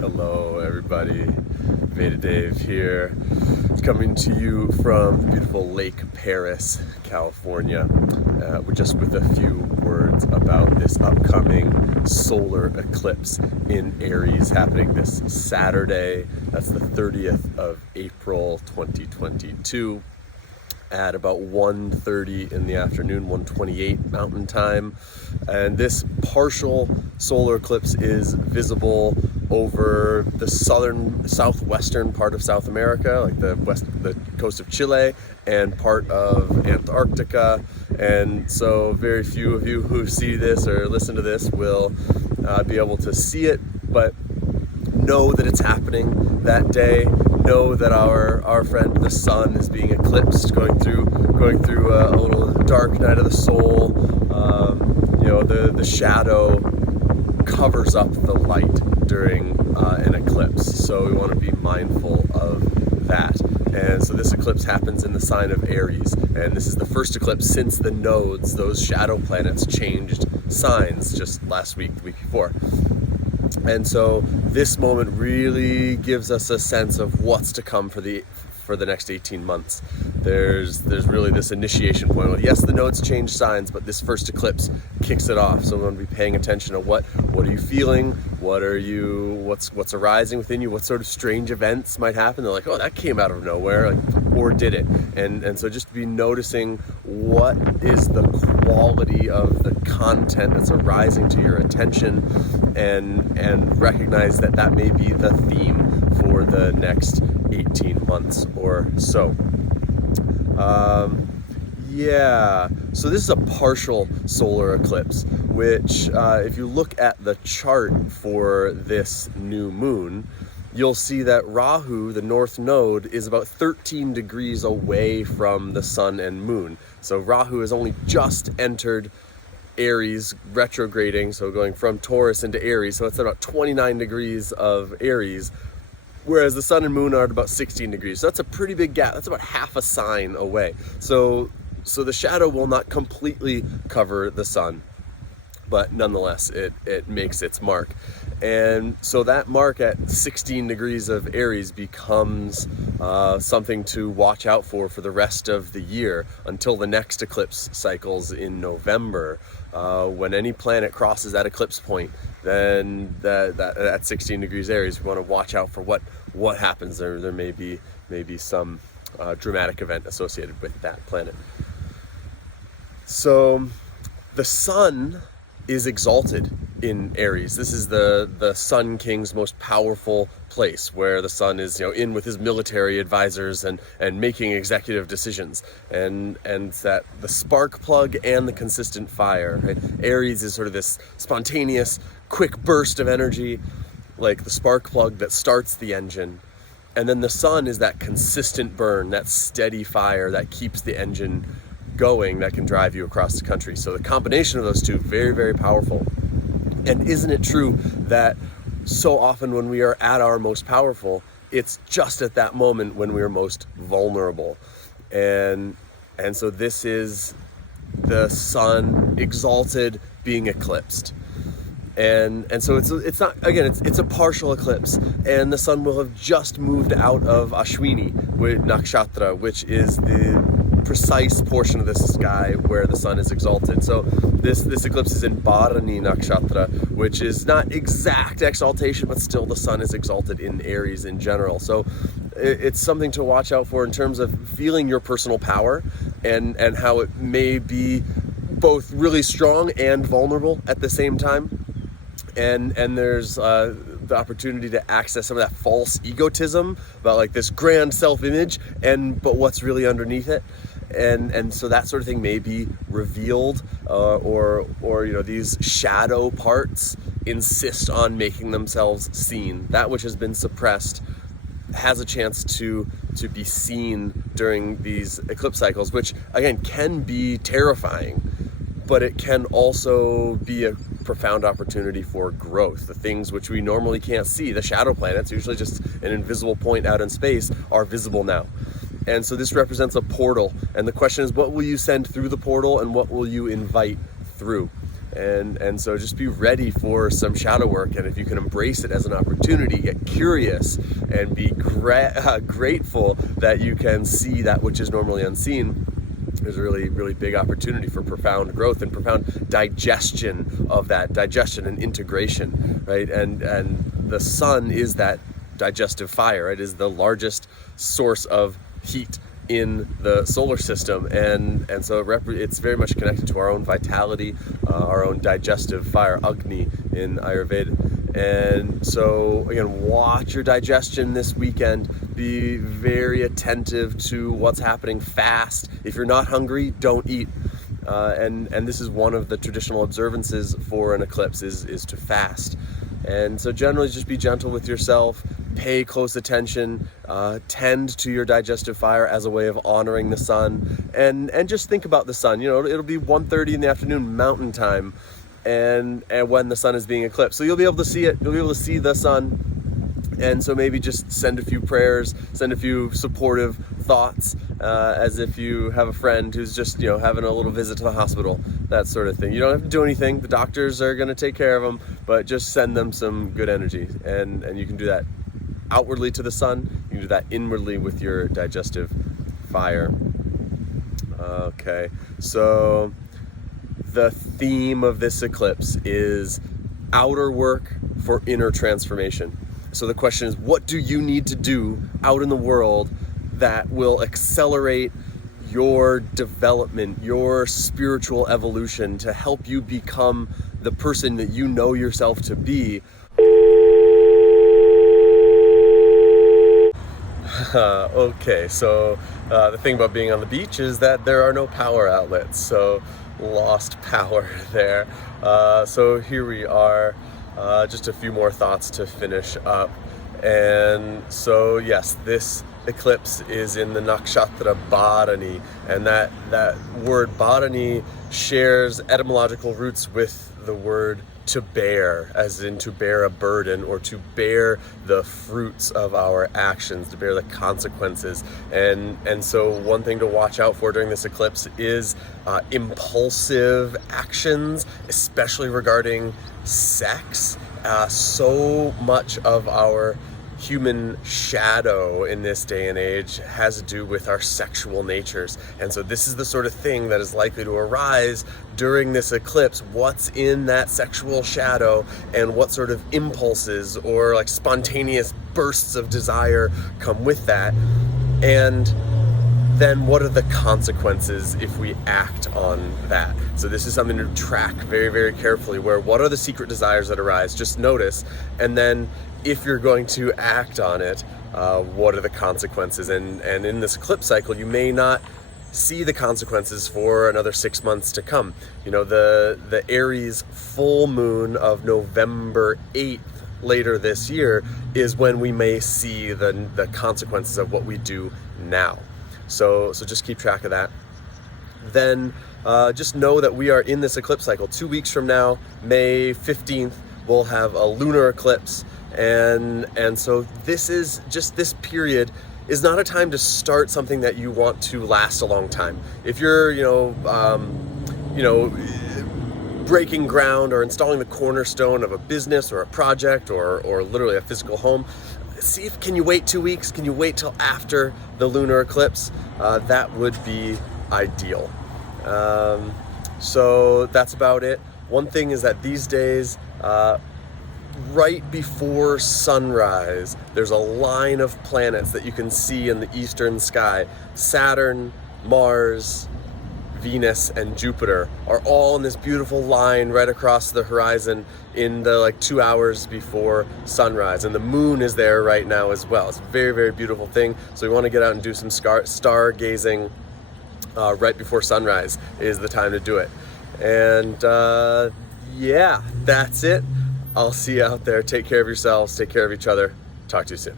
Hello everybody, Veda Dave here, coming to you from the beautiful Lake Paris, California, with a few words about this upcoming solar eclipse in Aries happening this Saturday. That's the 30th of April 2022 at about 1:30 in the afternoon, 1:28 Mountain Time. And this partial solar eclipse is visible over the southwestern part of South America, like the coast of Chile and part of Antarctica. And so very few of you who see this or listen to this will be able to see it, but know that it's happening that day. Know that our friend the sun is being eclipsed, going through a little dark night of the soul. The shadow covers up the light during an eclipse, so we want to be mindful of that. And so this eclipse happens in the sign of Aries, and this is the first eclipse since the nodes, those shadow planets, changed signs just last week, the week before. And so this moment really gives us a sense of what's to come for the next 18 months. There's really this initiation point. Well, yes, the nodes change signs, but this first eclipse kicks it off. So we're going to be paying attention to what are you feeling? What's arising within you? What sort of strange events might happen? They're like, oh, that came out of nowhere, or did it? And so just be noticing what is the quality of the content that's arising to your attention, and recognize that may be the theme for the next 18 months or so. So this is a partial solar eclipse, which if you look at the chart for this new moon, you'll see that Rahu, the north node, is about 13 degrees away from the sun and moon. So Rahu has only just entered Aries, retrograding, so going from Taurus into Aries, so it's at about 29 degrees of Aries, whereas the sun and moon are at about 16 degrees. So that's a pretty big gap. That's about half a sign away. So the shadow will not completely cover the sun, but nonetheless, it makes its mark. And so that mark at 16 degrees of Aries becomes something to watch out for the rest of the year until the next eclipse cycles in November. When any planet crosses that eclipse point, then that at 16 degrees Aries, we want to watch out for what happens. There may be some dramatic event associated with that planet. So the sun is exalted in Aries. This is the Sun King's most powerful place, where the sun is in with his military advisors and making executive decisions, and that the spark plug and the consistent fire, right? Aries is sort of this spontaneous quick burst of energy, like the spark plug that starts the engine, and then the sun is that consistent burn, that steady fire that keeps the engine going, that can drive you across the country. So the combination of those two, very, very powerful. And isn't it true that so often when we are at our most powerful, it's just at that moment when we are most vulnerable? And so this is the sun exalted being eclipsed. And so it's not, again, it's a partial eclipse, and the sun will have just moved out of Ashwini with Nakshatra, which is the precise portion of the sky where the sun is exalted. So this eclipse is in Bharani Nakshatra, which is not exact exaltation, but still the sun is exalted in Aries in general. So it's something to watch out for in terms of feeling your personal power and how it may be both really strong and vulnerable at the same time. And there's the opportunity to access some of that false egotism about like this grand self-image, but what's really underneath it. And so that sort of thing may be revealed, or these shadow parts insist on making themselves seen. That which has been suppressed has a chance to be seen during these eclipse cycles, which again can be terrifying, but it can also be a profound opportunity for growth. The things which we normally can't see, the shadow planets, usually just an invisible point out in space, are visible now. And so this represents a portal, and the question is, what will you send through the portal and what will you invite through? And so just be ready for some shadow work, and if you can embrace it as an opportunity, get curious and be grateful that you can see that which is normally unseen. There's a really, really big opportunity for profound growth and profound digestion of that, digestion and integration, right? And the sun is that digestive fire. It is the largest source of heat in the solar system, and so it's very much connected to our own vitality, our own digestive fire, Agni in Ayurveda. And so again, watch your digestion this weekend. Be very attentive to what's happening. Fast. If you're not hungry, don't eat. And this is one of the traditional observances for an eclipse is to fast. And so generally just be gentle with yourself, pay close attention, tend to your digestive fire as a way of honoring the sun, and just think about the sun. It'll be 1:30 in the afternoon Mountain Time, and when the sun is being eclipsed. So you'll be able to see it, you'll be able to see the sun. And so maybe just send a few prayers, send a few supportive thoughts, as if you have a friend who's just, having a little visit to the hospital, that sort of thing. You don't have to do anything. The doctors are going to take care of them, but just send them some good energy. And you can do that outwardly to the sun. You can do that inwardly with your digestive fire. Okay, so the theme of this eclipse is outer work for inner transformation. So the question is, what do you need to do out in the world that will accelerate your development, your spiritual evolution, to help you become the person that you know yourself to be? Okay, so the thing about being on the beach is that there are no power outlets, so lost power there. So here we are. Just a few more thoughts to finish up. And so yes, this eclipse is in the nakshatra Bharani, and that word Bharani shares etymological roots with the word to bear, as in to bear a burden, or to bear the fruits of our actions, to bear the consequences. And so one thing to watch out for during this eclipse is impulsive actions, especially regarding sex. So much of our human shadow in this day and age has to do with our sexual natures. And so this is the sort of thing that is likely to arise during this eclipse. What's in that sexual shadow, and what sort of impulses or like spontaneous bursts of desire come with that? And then what are the consequences if we act on that? So this is something to track very, very carefully, where what are the secret desires that arise? Just notice. And then if you're going to act on it, what are the consequences? And in this eclipse cycle, you may not see the consequences for another 6 months to come. The Aries full moon of November 8th later this year is when we may see the consequences of what we do now. So just keep track of that. Then just know that we are in this eclipse cycle. 2 weeks from now, May 15th, we'll have a lunar eclipse. And so this period is not a time to start something that you want to last a long time. If you're, breaking ground or installing the cornerstone of a business or a project or literally a physical home, can you wait 2 weeks? Can you wait till after the lunar eclipse? That would be ideal. So that's about it. One thing is that these days, right before sunrise, there's a line of planets that you can see in the eastern sky. Saturn, Mars, Venus, and Jupiter are all in this beautiful line right across the horizon in the 2 hours before sunrise. And the moon is there right now as well. It's a very, very beautiful thing. So we want to get out and do some stargazing right before sunrise is the time to do it. And yeah, that's it. I'll see you out there. Take care of yourselves. Take care of each other. Talk to you soon.